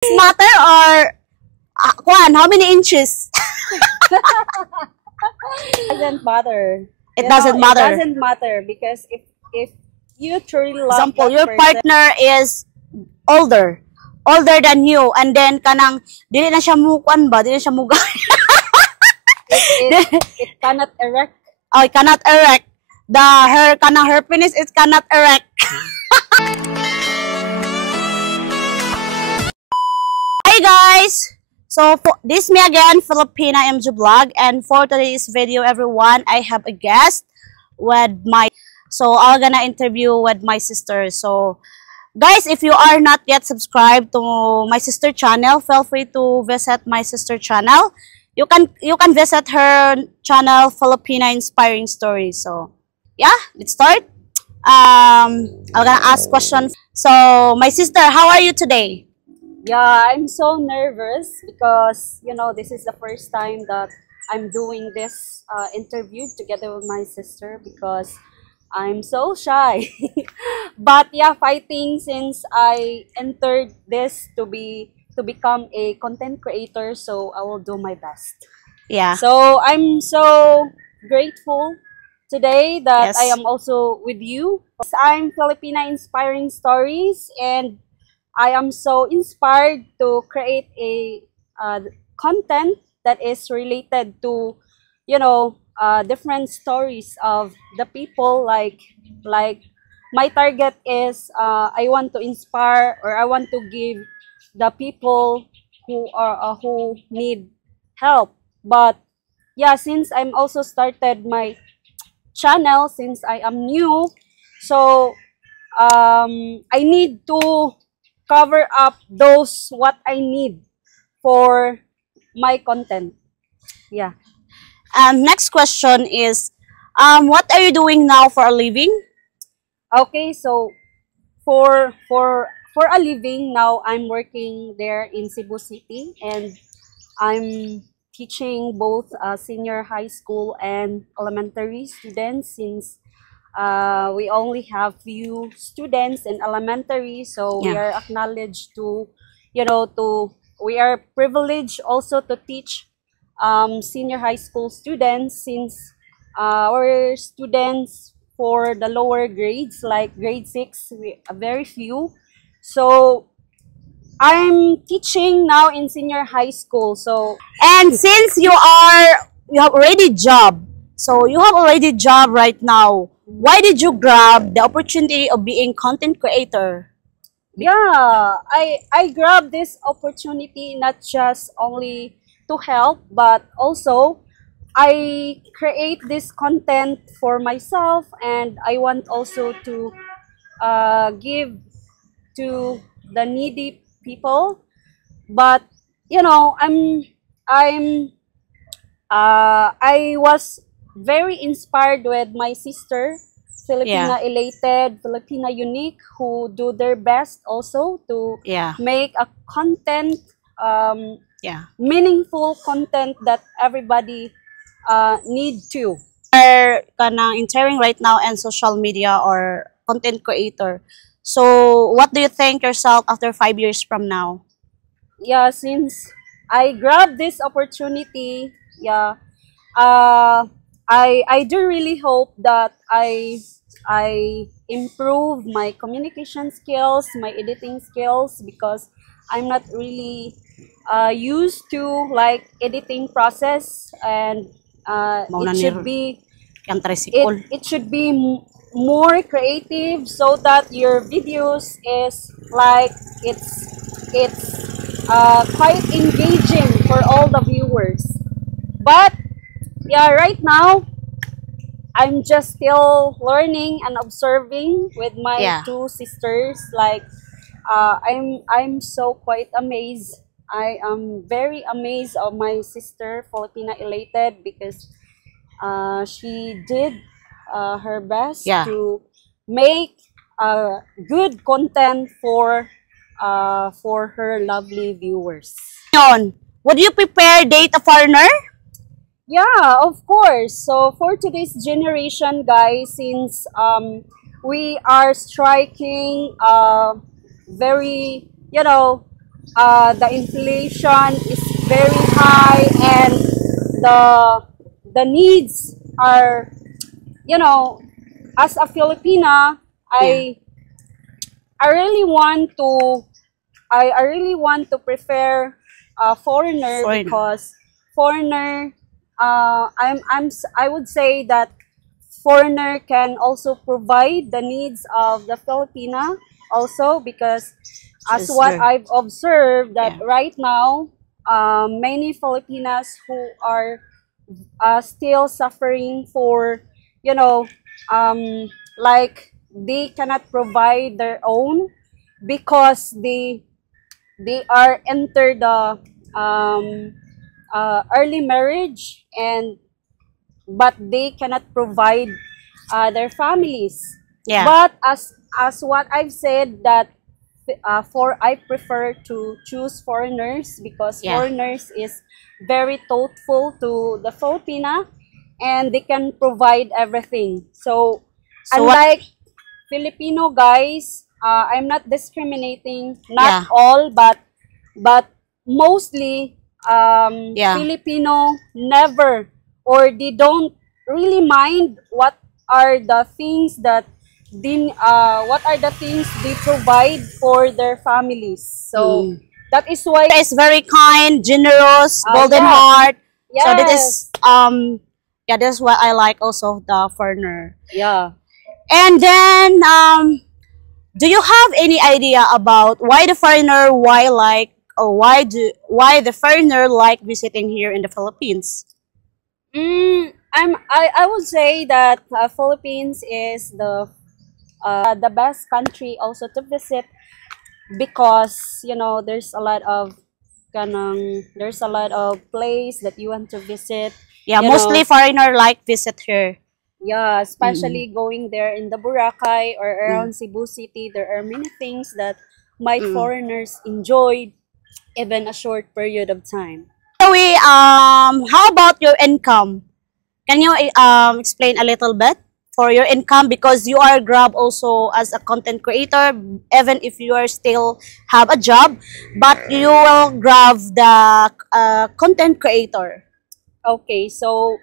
Matter or Kwan, how many inches? Doesn't matter. It doesn't matter. It doesn't matter because if you truly love Example, that your person, partner is older than you, and then kanang dili na siya mukuan ba, dili na siya muga. it cannot erect. Oh, it cannot erect. Her penis is cannot erect. Hi guys. So this me again, Filipina MJ Vlog, and for today's video, everyone, I have a guest with so I'm gonna interview with my sister. So guys, if you are not yet subscribed to my sister channel, feel free to visit my sister channel. You can visit her channel, Filipina Inspiring Stories. So yeah, let's start. I'm gonna ask questions. So my sister, how are you today? Yeah, I'm so nervous because this is the first time that I'm doing this interview together with my sister because I'm so shy. But yeah, fighting since I entered this to become a content creator, so I will do my best. Yeah. So I'm so grateful today that Yes. I am also with you. I'm Filipina Inspiring Stories, and I am so inspired to create a content that is related to, different stories of the people. Like my target is I want to inspire, or I want to give the people who need help. But yeah, since I'm also started my channel, since I am new, so I need to cover up those what I need for my content. Yeah. Next question is, what are you doing now for a living? Okay, so for a living now, I'm working there in Cebu City, and I'm teaching both senior high school and elementary students since we only have few students in elementary, so we Yeah. are acknowledged to, we are privileged also to teach senior high school students since our students for the lower grades like grade 6, we are very few. So I'm teaching now in senior high school. So And since you have already job right now, why did you grab the opportunity of being content creator? yeah, I grabbed this opportunity not just only to help, but also I create this content for myself, and I want also to give to the needy people. But I'm I was very inspired with my sister, Yeah. Filipina Elated, Filipina Unique, who do their best also to Yeah. make a content, Yeah. meaningful content that everybody need to. Are kanang entering right now in social media or content creator. So, what do you think yourself after 5 years from now? Yeah, since I grabbed this opportunity, yeah, uh, I do really hope that I improve my communication skills, my editing skills, because I'm not really used to like editing process, and Mauna it ni should be yang tricycle. it should be more creative so that your videos is like it's quite engaging for all the viewers. But yeah, right now I'm just still learning and observing with my Yeah. two sisters. Like I'm so quite amazed. I am very amazed of my sister Filipina Elated because she did her best Yeah. to make good content for her lovely viewers. Yon, would you prepare date a foreigner? Yeah, of course. So for today's generation, guys, since we are striking very, the inflation is very high, and the needs are, you know, as a Filipina, Yeah. I really want to I really want to prefer a foreigner, Foreigner. because foreigner, I would say that foreigner can also provide the needs of the Filipina also, because as She's what very, I've observed, that yeah. right now, many Filipinas who are still suffering for, you know, like they cannot provide their own, because they are enter the um, early marriage, and but they cannot provide their families. Yeah. But as what I've said, that for I prefer to choose foreigners, because Yeah. foreigners is very thoughtful to the Filipina, and they can provide everything. So So what? unlike Filipino guys, I'm not discriminating, not Yeah. all, but mostly, Yeah. Filipino never, or they don't really mind what are the things they provide for their families. So Mm. that is why, Is very kind, generous, golden yeah, heart. So that yes, is yeah, that's what I like also the foreigner. yeah. And then do you have any idea about why the foreigner, why like, or why the foreigner like visiting here in the Philippines? I would say that Philippines is the best country also to visit, because there's a lot of place that you want to visit, Yeah, you know. mostly foreigner like visit here. Yeah, Mm-mm. especially going there in the Boracay or Mm. around Cebu City, there are many things that might Mm. foreigners enjoy even a short period of time. So how about your income? Can you explain a little bit for your income, because you are grab also as a content creator, even if you are still have a job, but you will grab the content creator. Okay, so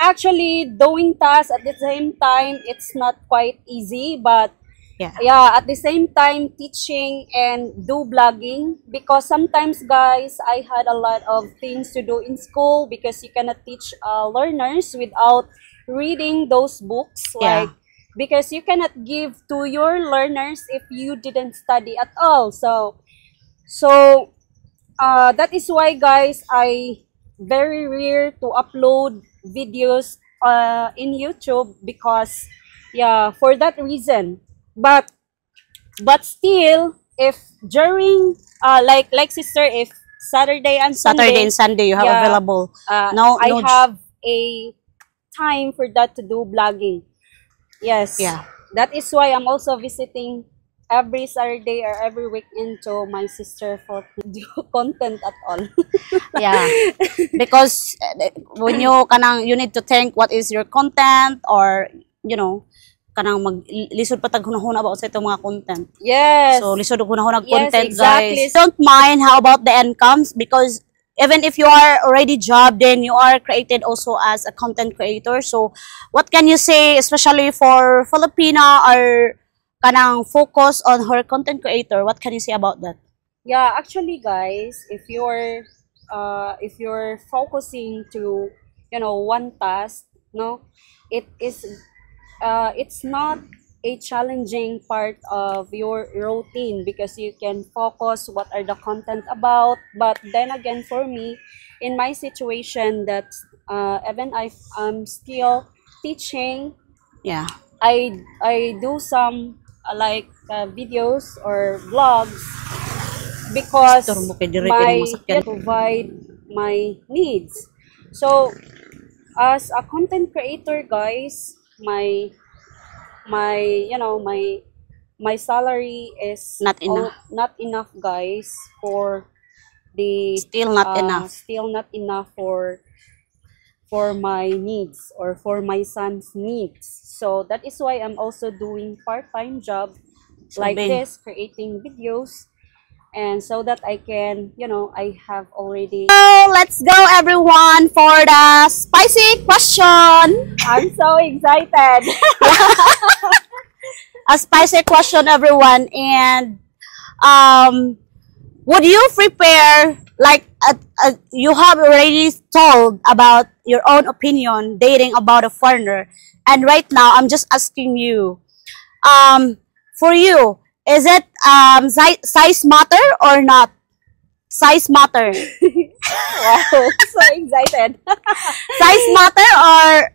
actually doing tasks at the same time, it's not quite easy, but Yeah. yeah, at the same time teaching and do blogging, because sometimes guys, I had a lot of things to do in school, because you cannot teach learners without reading those books, Yeah. like, because you cannot give to your learners if you didn't study at all. So that is why guys, I very rare to upload videos in YouTube, because yeah, for that reason. But still, if during like sister, if Saturday and Saturday Sunday, and Sunday you have yeah, available. No, I no. have a time for that to do blogging. Yes, Yeah. that is why I'm also visiting every Saturday or every weekend to my sister for do content at all. Yeah. Because when you need to think what is your content, or you know kanang mag lisod pa tag hunahuna about sa itong mga content. Yes. So lisod og hunahuna Yes, content, exactly. guys. Don't mind how about the incomes, because even if you are already job, then you are created also as a content creator. So what can you say, especially for Filipina or kanang focus on her content creator? What can you say about that? Yeah, actually guys, if you're focusing to, one task, no, it is it's not a challenging part of your routine, because you can focus what are the content about. But then again, for me, in my situation, that even I'm still teaching, Yeah. I do some videos or vlogs, because Store mo kay dire kay ning my masakyan. provide my needs. So as a content creator guys, my you know my salary is Not enough. not enough guys, for the Still not enough. still not enough for my needs, or for my son's needs. So that is why I'm also doing part-time job So like Ben, this, creating videos. and so that I can, I have already. So let's go everyone for the spicy question. I'm so excited. A spicy question, everyone. And would you prepare, like, you have already told about your own opinion dating about a foreigner, and right now I'm just asking you, for you, is it size matter or not? Size matter. Wow, so excited. Size matter or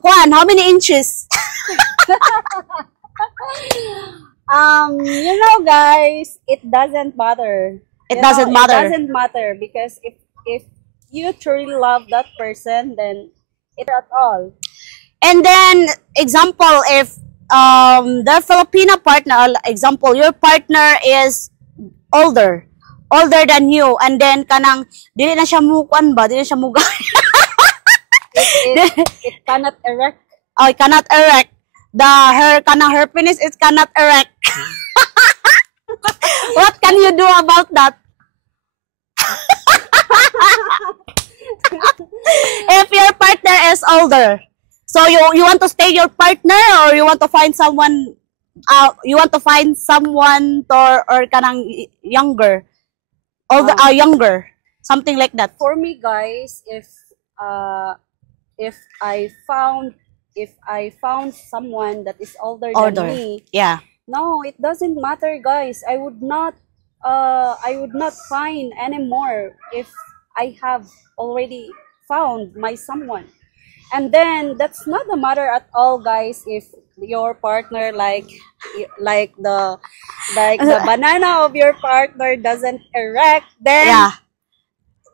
Kwan, how many inches? Guys, it doesn't matter. It doesn't matter. It doesn't matter because if you truly love that person, then it at all. And then, example, if the Filipino partner, example, your partner is older than you, and then kanang dili na siya mukuan ba, dili na siya mugay. It cannot erect. Oh, it cannot erect. Her penis is cannot erect. What can you do about that? If your partner is older, so you want to stay your partner, or you want to find someone, or kanang younger, older, younger, something like that. For me, guys, if I found someone that is older than me, yeah. No, it doesn't matter, guys. I would not find anymore if I have already found my someone. And then that's not a matter at all, guys, if your partner like the banana of your partner doesn't erect, then Yeah.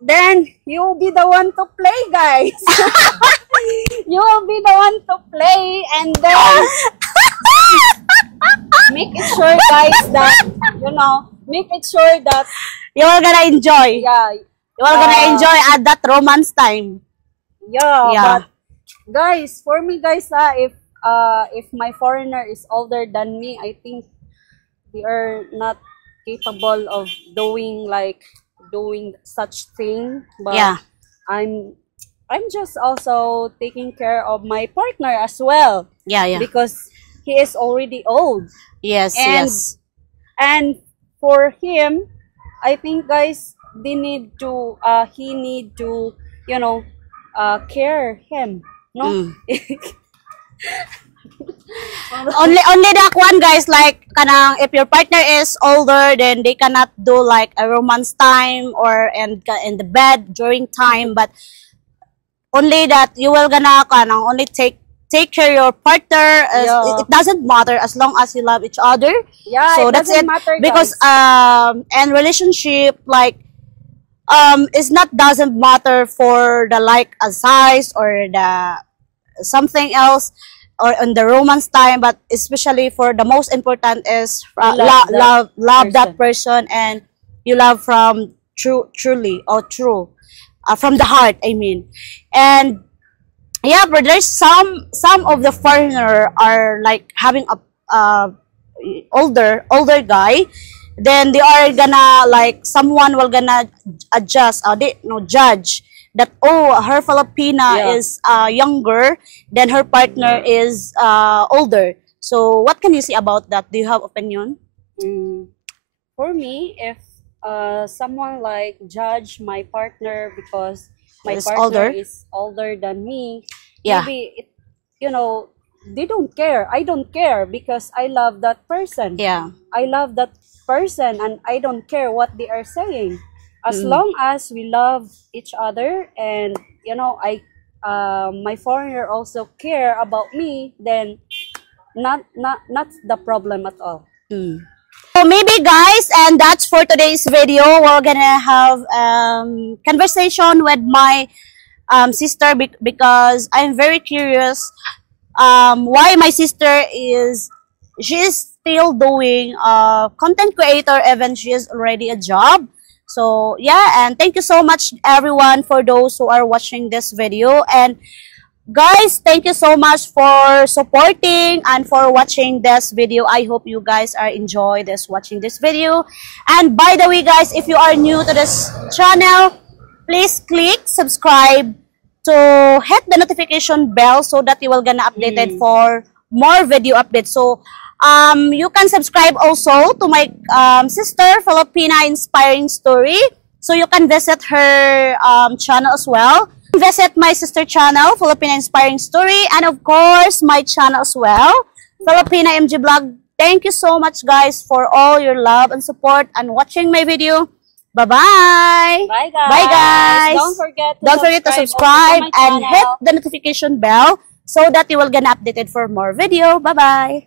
then you'll be the one to play, guys. You will be the one to play, and then make it sure, guys, that make it sure that you're gonna enjoy. yeah, You're gonna enjoy at that romance time. yeah. Yeah. But guys, for me, guys, if my foreigner is older than me, I think we are not capable of doing such thing. But Yeah. I'm just also taking care of my partner as well, Yeah, yeah. because he is already old. Yes, And yes. and for him, I think, guys, he need to care him, no? Mm. only that one, guys, like kanang if your partner is older, then they cannot do like a romance time or in the bed during time, but only that you will gonna kanang only take care of your partner. Yeah. It doesn't matter as long as you love each other. Yeah, So it that's doesn't it. matter, Because guys. and relationship, like it's not doesn't matter for the like a size or the something else or in the romance time, but especially for the most important is love that person, and you love from truly or true from the heart, I mean. And yeah, but there's some of the foreigner are like having a older guy, then they are gonna like someone will gonna adjust or judge that, oh, her Filipina Yeah. is younger than her partner is older. So what can you say about that? Do you have opinion? For me, if someone like judge my partner because my Is partner older? is older than me, Yeah. maybe they don't care. I don't care because I love that person. Yeah. I love that person, and I don't care what they are saying. As Mm. long as we love each other, and my foreigner also care about me, then not the problem at all. So maybe, guys, and that's for today's video. We're gonna have conversation with my sister because I'm very curious why my sister she's still doing content creator even she is already a job. So yeah, and thank you so much everyone for those who are watching this video. And guys, thank you so much for supporting and for watching this video. I hope you guys are enjoy this watching this video. And by the way, guys, if you are new to this channel, please click subscribe to hit the notification bell so that you will gonna updated for more video updates. So you can subscribe also to my sister Filipina Inspiring Story. So you can visit her channel as well. Visit my sister channel, Filipina Inspiring Story, and of course my channel as well, Filipina MG Vlog. Thank you so much, guys, for all your love and support and watching my video. Bye-bye. Bye, guys. Bye, guys. Don't forget to subscribe also to my and hit channel. the notification bell so that you will get updated for more video. Bye-bye.